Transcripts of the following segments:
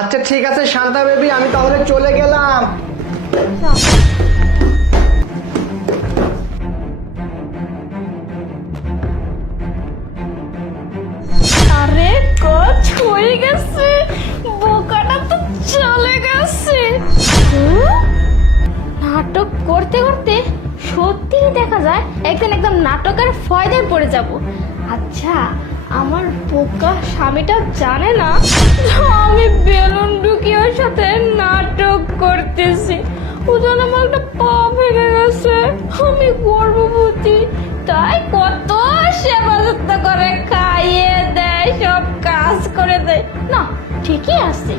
আচ্ছা ঠিক আছে শান্তা বেবি, আমি তাহলে চলে গেলাম। আরে কাজ হয়ে গেছে, বোকাটা তো চলে গেছে। নাটক করতে করতে সত্যি দেখা যায় একদিন একদম নাটকের ফয়দায় পড়ে যাব। আচ্ছা, আমার বোকা স্বামীটা জানে না আমি বেলুন ঢুকিয়ে ওর সাথে নাটক করতেছি। ও যেন আমার একটা পা ভেঙে গেছে, আমি গর্ভবতী, তাই কত সেবা যত্ন করে, খাইয়ে দেয়, সব কাজ করে দেয়। না ঠিকই আছে,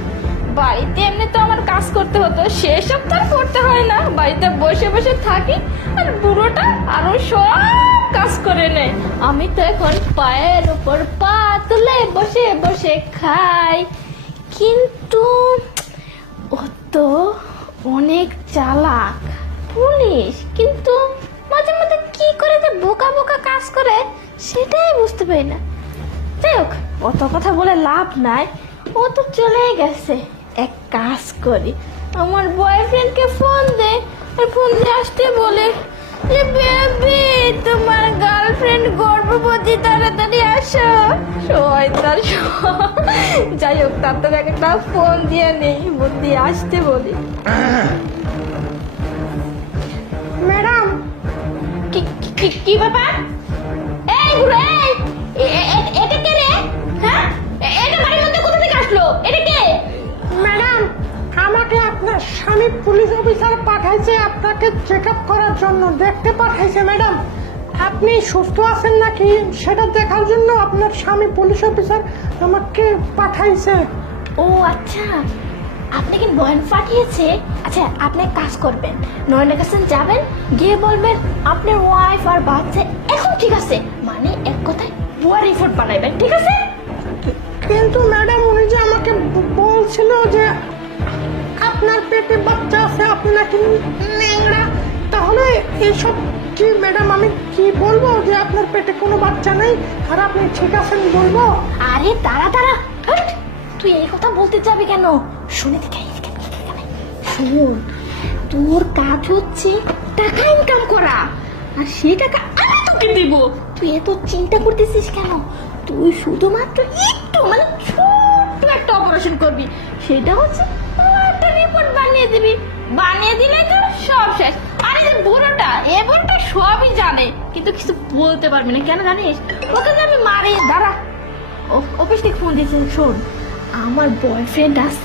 বাড়িতে এমনি তো আমার কাজ করতে হতো, সেসব তো আর করতে হয় না, বাড়িতে বসে বসে থাকি। আর বুড়োটা আরো সব কাজ করে নেয়। আমি তো এখন পায়ের উপর পা তুলে বসে বসে খাই। কিন্তু ও তো অনেক চালাক পুলিশ, কিন্তু মাঝে মাঝে কি করে যে বোকা বোকা কাজ করে সেটাই বুঝতে পারি না। যাই হোক, অত কথা বলে লাভ নাই, ও তো চলে গেছে। এক কাজ করি, আমার বয়ফ্রেন্ডকে ফোন দে, আর ফোন দিয়ে আসতে বলে যে বেবি তোমার গার্লফ্রেন্ড গর্ভবতী, তাড়াতাড়ি আসো। শয়তান। যাই হোক, তাড়াতাড়ি একটা ফোন দিয়ে নেই, বুদ্ধি আসতে বলি। ম্যাডাম, কি কি কি ব্যাপার? এই বুড়ো, এটা কে রে? হ্যাঁ, এটা বাড়ির মধ্যে কোথা থেকে আসলো? এটা কে? ম্যাডাম, আমাকে আপনার স্বামী পুলিশ অফিসার পাঠাইছে আপনাকে চেক আপ করার জন্য, দেখতে পাঠাইছে। ম্যাডাম, আপনি সুস্থ আছেন নাকি সেটা দেখার জন্য আপনার স্বামী পুলিশ অফিসার আমাকে পাঠাইছে। ও আচ্ছা, আপনি কি নয়ন পাঠিয়েছে? আচ্ছা, আপনি এক কাজ করবেন, নয়নের কাছে যাবেন, গিয়ে বলবেন আপনার ওয়াইফ আর বাচ্চা এখন ঠিক আছে, মানে এক কথায় ভুয়া রিপোর্ট বানাইবেন, ঠিক আছে? কিন্তু ম্যাডাম, উনি যে আমাকে বলছিল যে আপনার পেটে বাচ্চা আছে, আপনি নাকি ন্যাংরা, তাহলে এইসব কি ম্যাডাম? আমি কি বলবো যে আপনার পেটে কোনো বাচ্চা নেই আর আপনি ঠিক আছেন বলবো? আরে দাঁড়া দাঁড়া, হাট! তুই এই কথা বলতে যাবি কেন? শুনে দেখে শুন, তোর কাজ হচ্ছে টাকা ইনকাম করা, আর সেই টাকা আমি তোকে দেব। তুই এত চিন্তা করতেছিস কেন? তুই শুধুমাত্র একটু, মানে ছোট্ট একটা অপারেশন করবি, সেটা হচ্ছে একটা রিপোর্ট বানিয়ে দিবি, বানিয়ে দিলে তো সব শেষ। আরে যে বুড়োটা, এ বুড়োটা সবই জানে, কিন্তু কিছু বলতে পারবি না, কেন জানিস? ওকে যে আমি মারি। দাঁড়া, অফিস থেকে ফোন দিয়েছে, শোন, আমার বয়ফ্রেন্ড আছে,